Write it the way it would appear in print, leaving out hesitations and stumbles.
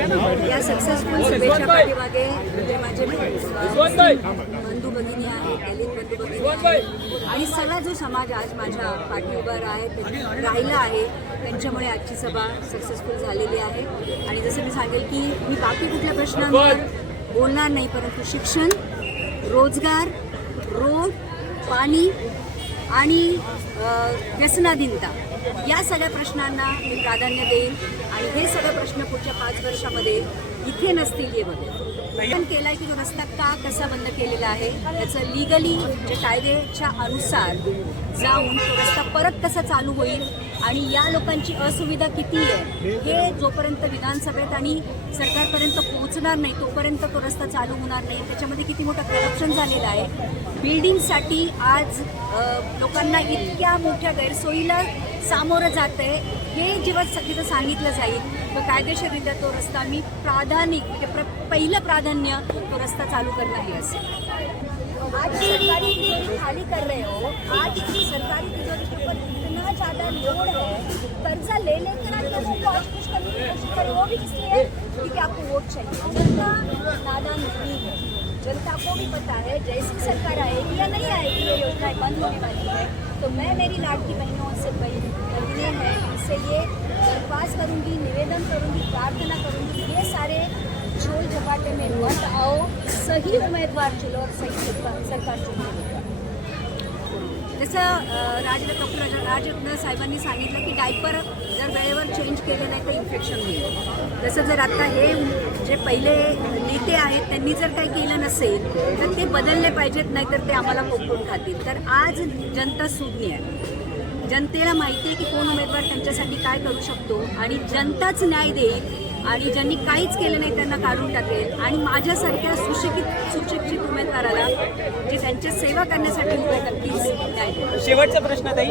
या सक्सेसफुल सभेच्या पाठीमागे म्हणजे माझे बंधू भगिनी आहेत, दलित बंधू भगिनी आहेत आणि सगळा जो समाज आज माझ्या पाठीवर राहिला आहे त्यांच्यामुळे आजची सभा सक्सेसफुल झालेली आहे. आणि जसं मी सांगेल की मी बाकी कुठल्या प्रश्नांवर बोलणार नाही, परंतु शिक्षण, रोजगार, रोड, पाणी आणि व्यसनाधीनता या सगळ्या प्रश्नांना मी प्राधान्य देईन आणि हे सगळे प्रश्न पुढच्या 5 वर्षामध्ये इथे नसतील हे बघेल. केलाय की तो रस्ता का कसा बंद केलेला आहे याचं लिगली जे कायद्याच्या अनुसार जाऊन तो रस्ता परत कसा चालू होईल आणि या लोकांची असुविधा किती आहे हे जोपर्यंत विधानसभेत आणि सरकारपर्यंत पोहोचणार नाही तोपर्यंत तो रस्ता चालू होणार नाही. त्याच्यामध्ये किती मोठं करप्शन झालेलं आहे. बिल्डिंगसाठी आज लोकांना इतक्या मोठ्या गैरसोयीला सामोरं जात आहे हे जेव्हा तिथं सांगितलं जाईल तर कायदेशीररित्या तो रस्ता मी म्हणजे पहिलं प्राधान्य तो रस्ता चालू करणं हे असेल. आज सरकारी तिजोरी खाली कर रहे हो, आज सरकारी तिजोरी के ऊपर इतना ज़्यादा लोड है, कर्जा ले लेकर आप लोगों को आज कुछ करने की कोशिश करें, वो भी इसलिए क्योंकि आपको वोट चाहिए. जनता नादान नहीं है, जनता को भी पता है जैसी सरकार आएगी या नहीं आएगी ये योजनाएं बंद होने वाली है. तो मैं मेरी लाडकी बहनों से बहनें हैं इनसे ये दरख्वास्त करूँगी, निवेदन करूँगी, प्रार्थना करूँगी, ये सारे झोल झपाटे में मत आओ, सही उम्मीदवार चुनो और सही सरकार चुनो. जसं डॉक्टर राजरत्न साहेबांनी सांगितलं की डायपर जर वेळेवर चेंज केले नाही तर इन्फेक्शन होईल. जसं जर आता हे जे पहिले नेते आहेत त्यांनी जर काही केलं नसेल तर ते बदलले पाहिजेत, नाहीतर ते आम्हाला पोपटून खातील. तर आज जनता सुज्ञ आहे, जनतेला माहिती आहे की कोण उमेदवार त्यांच्यासाठी काय करू शकतो आणि जनताच न्याय देईल आणि ज्यांनी काहीच केलं नाही त्यांना काढून टाकेल आणि माझ्यासारख्या सुशिक्षित उमेदवाराला जे त्यांची सेवा करण्यासाठी उभे नक्कीच न्याय देईल. शेवटचा प्रश्न ताई.